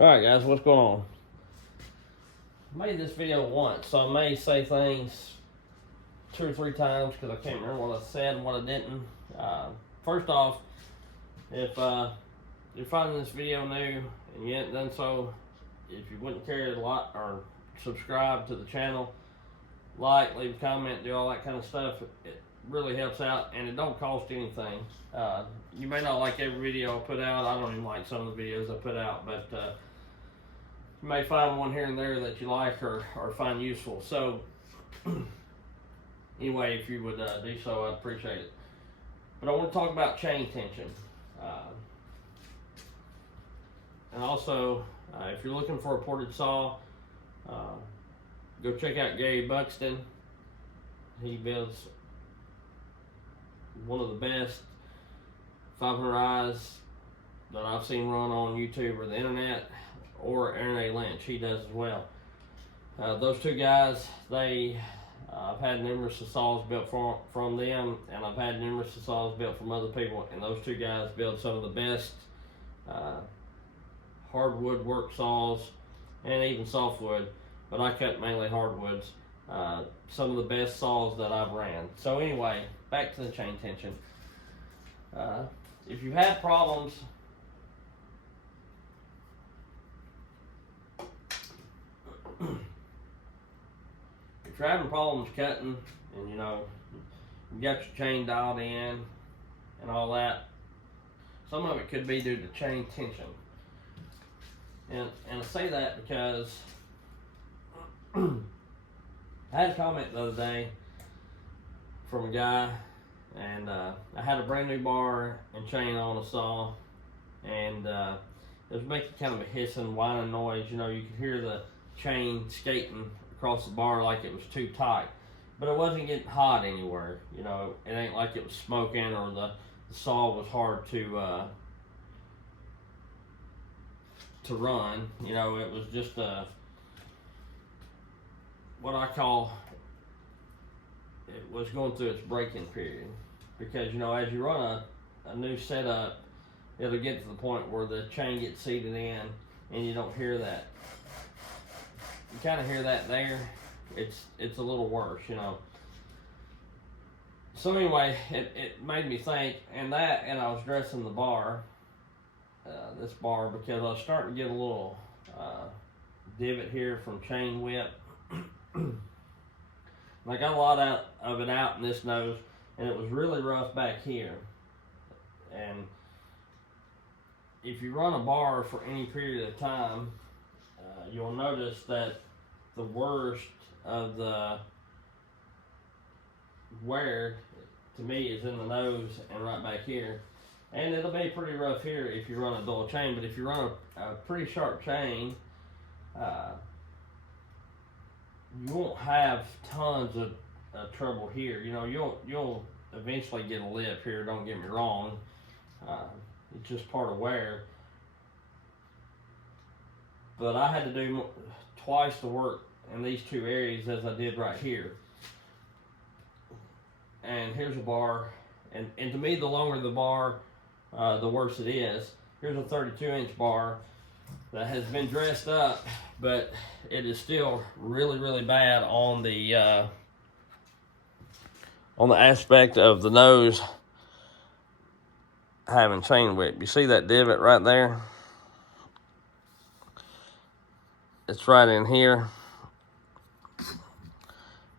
Alright guys, what's going on? I made this video once, so I may say things 2 or 3 times because I can't remember what I said and what I didn't. First off, if you're finding this video new and you haven't done so, if you wouldn't care to like or subscribe to the channel, like, leave a comment, do all that kind of stuff, it really helps out and it don't cost anything. You may not like every video I put out. I don't even like some of the videos I put out, but you may find one here and there that you like or find useful. So anyway, if you would do so, I'd appreciate it. But I want to talk about chain tension. And also, if you're looking for a ported saw, go check out Gary Buxton. He builds one of the best 500 eyes that I've seen run on YouTube or the internet, or Aaron A. Lynch, he does as well. Those two guys, I've had numerous saws built from them, and I've had numerous saws built from other people, and those two guys build some of the best hardwood work saws, and even softwood, but I cut mainly hardwoods. Some of the best saws that I've ran. So anyway, back to the chain tension. If you have problems if you're having problems cutting and you got your chain dialed in and all that, some of it could be due to chain tension. And I say that because I had a comment the other day from a guy, and I had a brand new bar and chain on a saw, and it was making kind of a hissing, whining noise. You could hear the chain skating across the bar like it was too tight, but it wasn't getting hot anywhere. It ain't like it was smoking or the saw was hard to run. It was just what I call, it was going through its breaking period, because as you run a new setup, it'll get to the point where the chain gets seated in and you don't hear that. You kind of hear that there. It's a little worse. So anyway, it made me think, and I was dressing the bar, this bar, because I was starting to get a little divot here from chain whip. And I got a lot of it out in this nose, and it was really rough back here. And if you run a bar for any period of time, you'll notice that the worst of the wear, to me, is in the nose and right back here. And it'll be pretty rough here if you run a dull chain, but if you run a pretty sharp chain, you won't have tons of trouble here. You'll eventually get a lip here, don't get me wrong. It's just part of wear. But I had to do twice the work in these two areas as I did right here. And here's a bar, and to me, the longer the bar, the worse it is. Here's a 32-inch bar that has been dressed up, but it is still really, really bad on the aspect of the nose having chain whip. You see that divot right there? It's right in here,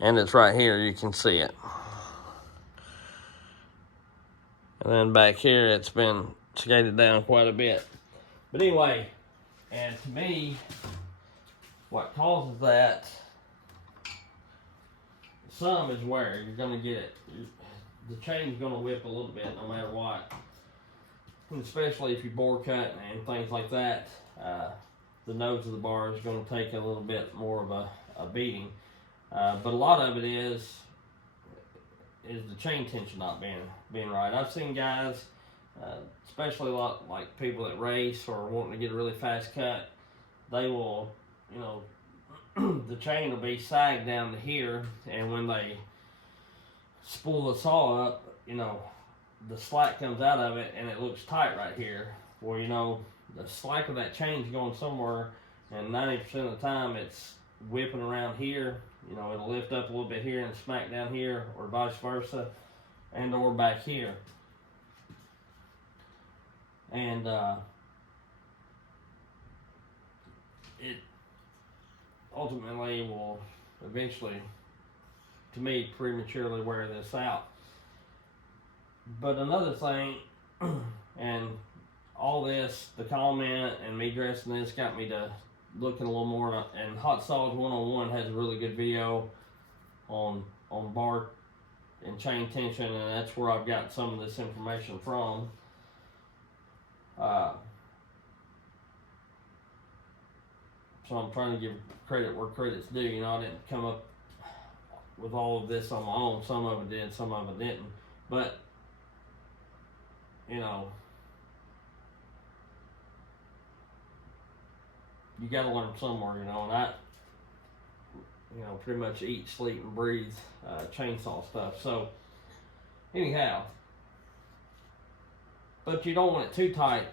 and it's right here. You can see it. And then back here, it's been skated down quite a bit. But anyway, and to me, what causes that, some is wear. You're gonna get it. The chain's gonna whip a little bit no matter what. And especially if you bore cut and things like that, the nose of the bar is gonna take a little bit more of a beating. But a lot of it is the chain tension not being right. I've seen guys, especially a lot like people that race or wanting to get a really fast cut, they will, the chain will be sagged down to here, and when they spool the saw up, the slack comes out of it and it looks tight right here. Well, the slack of that chain's going somewhere, and 90% of the time it's whipping around here. You know, it'll lift up a little bit here and smack down here, or vice versa, and or back here. And it ultimately will eventually, to me, prematurely wear this out. But another thing, and all this, the comment and me dressing this got me to looking a little more, and Hot Solids 101 has a really good video on bar and chain tension, and that's where I've got some of this information from. So I'm trying to give credit where credit's due. You know, I didn't come up with all of this on my own. Some of it did, some of it didn't. But, you know, you got to learn somewhere, you know, and I, you know, pretty much eat, sleep, and breathe chainsaw stuff. So, anyhow, but you don't want it too tight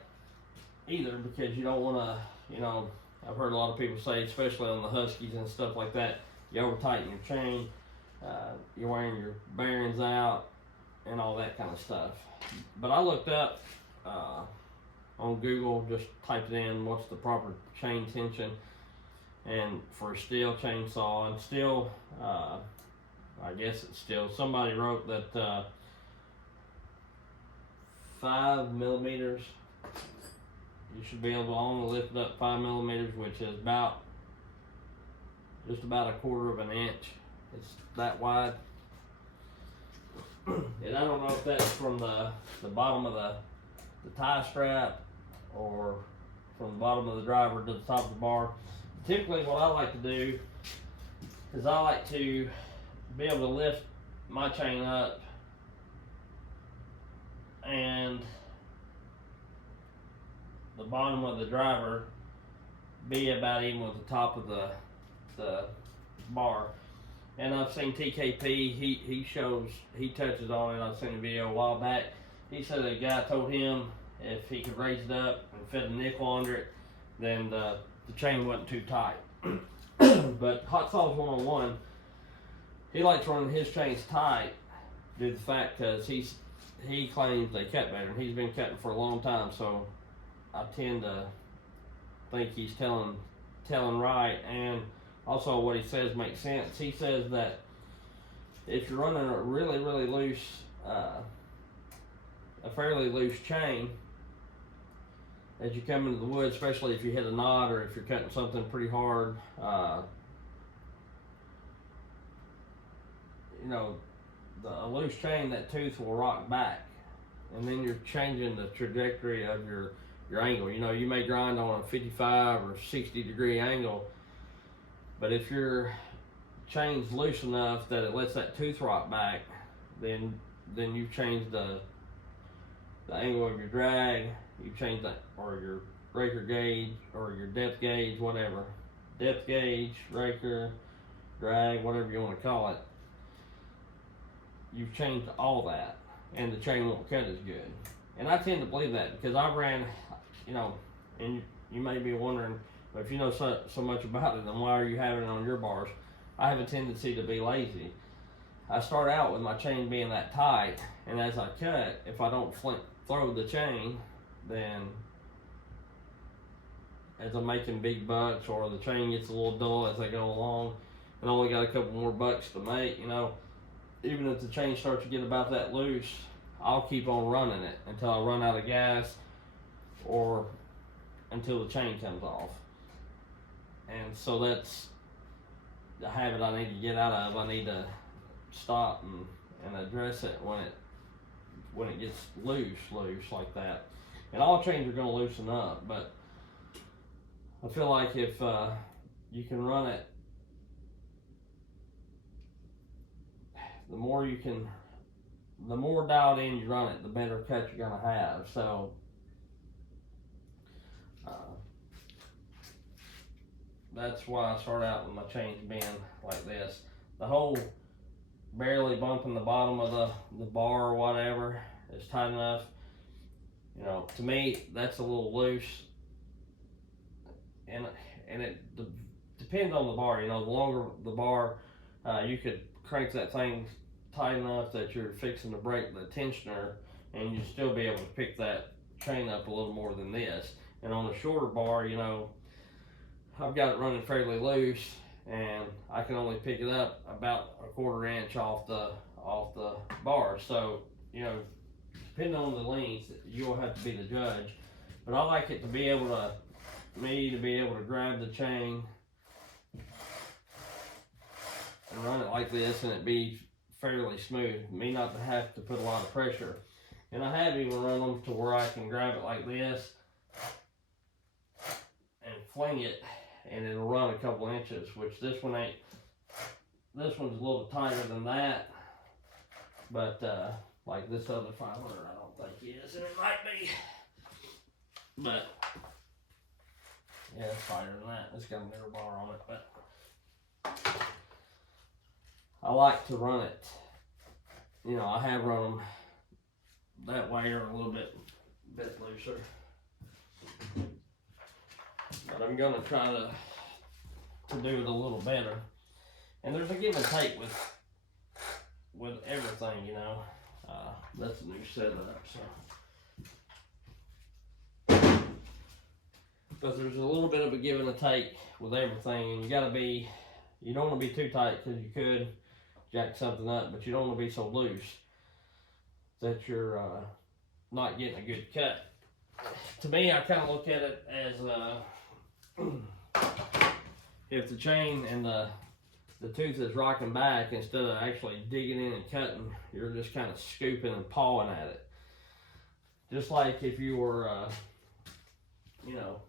either, because you don't want to, you know, I've heard a lot of people say, especially on the Huskies and stuff like that, you over tighten your chain, you're wearing your bearings out, and all that kind of stuff. But I looked up on Google, just typed in what's the proper chain tension, and for a steel chainsaw, and still, I guess it's still, somebody wrote that 5 millimeters, you should be able to only lift it up 5 millimeters, which is about, just about 1/4 of an inch. It's that wide. And I don't know if that's from the bottom of the tie strap, or from the bottom of the driver to the top of the bar. Typically what I like to do is I like to be able to lift my chain up and the bottom of the driver be about even with the top of the bar. And I've seen TKP, he touches on it. I've seen a video a while back. He said a guy told him if he could raise it up and fit a nickel under it, then the chain wasn't too tight. But Hot Solids 101, he likes running his chains tight due to the fact because he claims they cut better, and he's been cutting for a long time, so I tend to think he's telling right, and also what he says makes sense. He says that if you're running a really loose, a fairly loose chain, as you come into the wood, especially if you hit a knot or if you're cutting something pretty hard, you know, a loose chain, that tooth will rock back, and then you're changing the trajectory of your angle. You know, you may grind on a 55 or 60 degree angle, but if your chain's loose enough that it lets that tooth rock back, then you've changed the angle of your drag. You've changed that, or your raker gauge, or your depth gauge, whatever. Depth gauge, raker, drag, whatever you want to call it. You've changed all that, and the chain won't cut as good. And I tend to believe that because I've ran, you know, and you may be wondering, but if you know so much about it, then why are you having it on your bars? I have a tendency to be lazy. I start out with my chain being that tight, and as I cut, if I don't throw the chain, then as I'm making big bucks, or the chain gets a little dull as I go along, and I only got a couple more bucks to make, you know, even if the chain starts to get about that loose, I'll keep on running it until I run out of gas, or until the chain comes off. And so that's the habit I need to get out of. I need to stop and address it when it gets loose like that. And all chains are going to loosen up, but I feel like if you can run it, the more dialed in you run it, the better cut you're going to have. So that's why I start out with my chains being like this. The whole barely bumping the bottom of the bar or whatever is tight enough. You know, to me, that's a little loose. and it depends on the bar. You know, the longer the bar, you could crank that thing tight enough that you're fixing to break the tensioner, and you'd still be able to pick that chain up a little more than this. And on a shorter bar, you know, I've got it running fairly loose, and I can only pick it up about a 1/4 inch off the bar. So, you know, depending on the length, you'll have to be the judge. But I like it to be able to grab the chain and run it like this, and it be fairly smooth. Me not to have to put a lot of pressure. And I have even run them to where I can grab it like this and fling it, and it'll run a couple inches, which this one ain't. This one's a little tighter than that, but like this other 500, I don't think is, and it might be. But yeah, it's tighter than that. It's got a mirror bar on it, but I like to run it. You know, I have run them that way or a little bit looser. But I'm gonna try to do it a little better. And there's a give and take with everything, you know. That's a new setup, so. But there's a little bit of a give and a take with everything, and you don't want to be too tight, because you could jack something up, but you don't want to be so loose that you're not getting a good cut. To me, I kind of look at it as if the chain and the tooth is rocking back, instead of actually digging in and cutting, you're just kind of scooping and pawing at it. Just like if you were, you know,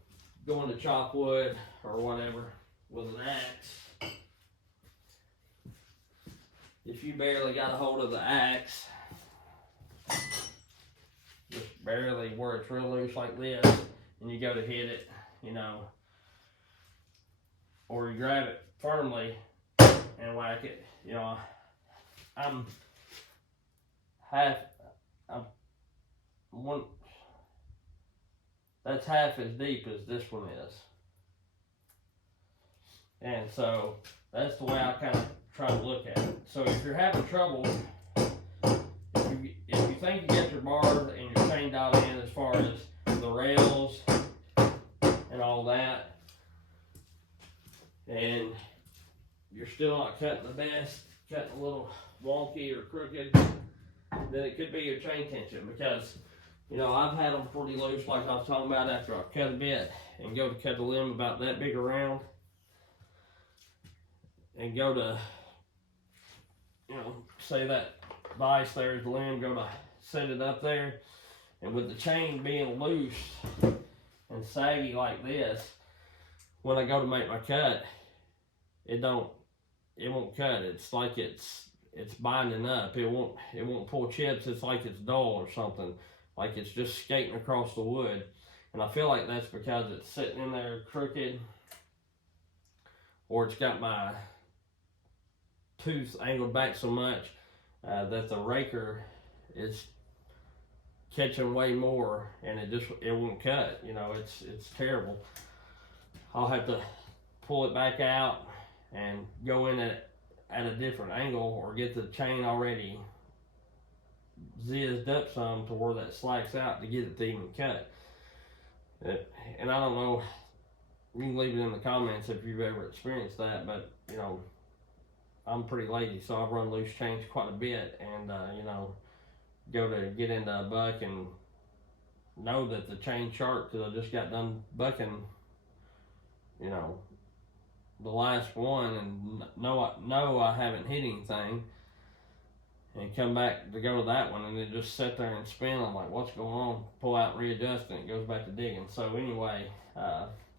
going to chop wood or whatever with an axe. If you barely got a hold of the axe, just barely where it's real loose like this, and you go to hit it, you know, or you grab it firmly and whack it, you know, that's half as deep as this one is. And so that's the way I kind of try to look at it. So if you're having trouble, if you think you get your bar and your chain dialed in as far as the rails and all that, and you're still not cutting the best, cutting a little wonky or crooked, then it could be your chain tension, because, you know, I've had them pretty loose, like I was talking about, after I cut a bit and go to cut the limb about that big around, and go to, you know, say that vise there's the limb, go to set it up there, and with the chain being loose and saggy like this, when I go to make my cut, it won't cut. It's like it's binding up. It won't pull chips. It's like it's dull or something, like it's just skating across the wood. And I feel like that's because it's sitting in there crooked, or it's got my tooth angled back so much that the raker is catching way more, and it won't cut. You know, it's terrible. I'll have to pull it back out and go in at a different angle, or get the chain already zizzed up some to where that slacks out to get it to even cut. And I don't know, you can leave it in the comments if you've ever experienced that, but, you know, I'm pretty lazy, so I've run loose chains quite a bit, and you know, go to get into a buck and know that the chain's sharp, because I just got done bucking, you know, the last one, and know I haven't hit anything, and come back to go to that one, and it just sit there and spin. I'm like, what's going on? Pull out, readjust, and it goes back to digging. So anyway,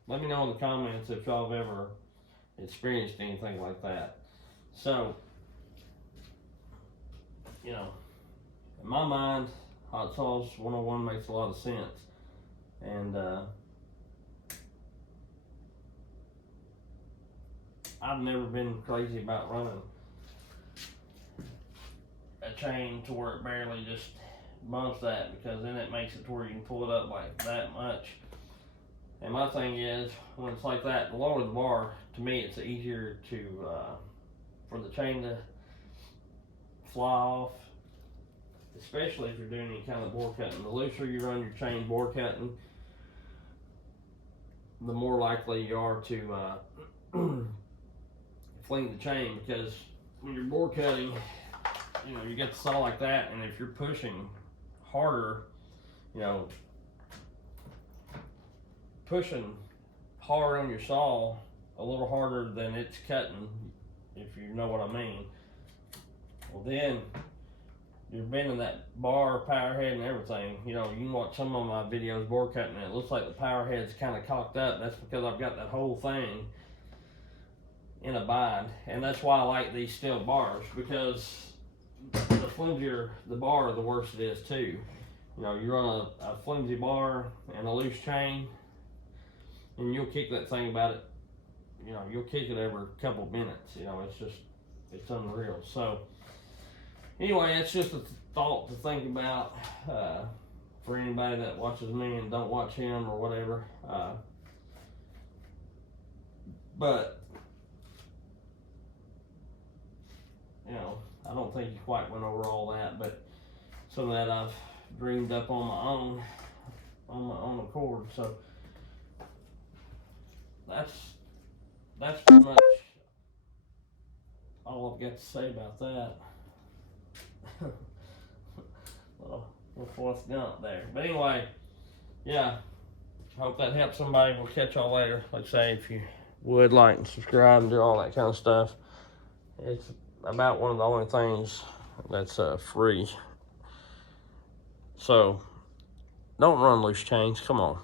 let me know in the comments if y'all have ever experienced anything like that. So, you know, in my mind, Hot Sauce 101 makes a lot of sense. And I've never been crazy about running a chain to where it barely just bumps that, because then it makes it to where you can pull it up like that much. And my thing is, when it's like that, the lower the bar, to me, it's easier to for the chain to fly off, especially if you're doing any kind of bore cutting. The looser you run your chain bore cutting, the more likely you are to fling the chain, because when you're bore cutting, you know, you get the saw like that, and if you're pushing harder, you know, pushing hard on your saw a little harder than it's cutting, if you know what I mean, well then you're bending that bar, power head, and everything. You know, you can watch some of my videos bore cutting and it looks like the power head's kind of cocked up. That's because I've got that whole thing in a bind, and that's why I like these steel bars, because the flimsier the bar, the worse it is too. You know, you run a flimsy bar and a loose chain, and you'll kick that thing about it, you know, you'll kick it every couple of minutes. You know, it's unreal. So anyway, it's just a thought to think about for anybody that watches me and don't watch him or whatever. But you know, I don't think you quite went over all that, but some of that I've dreamed up on my own accord. So that's pretty much all I've got to say about that. little Forrest Gump there. But anyway, yeah, hope that helps somebody. We'll catch y'all later. Like I say, if you would like and subscribe and do all that kind of stuff, it's about one of the only things that's free. So don't run loose chains. Come on.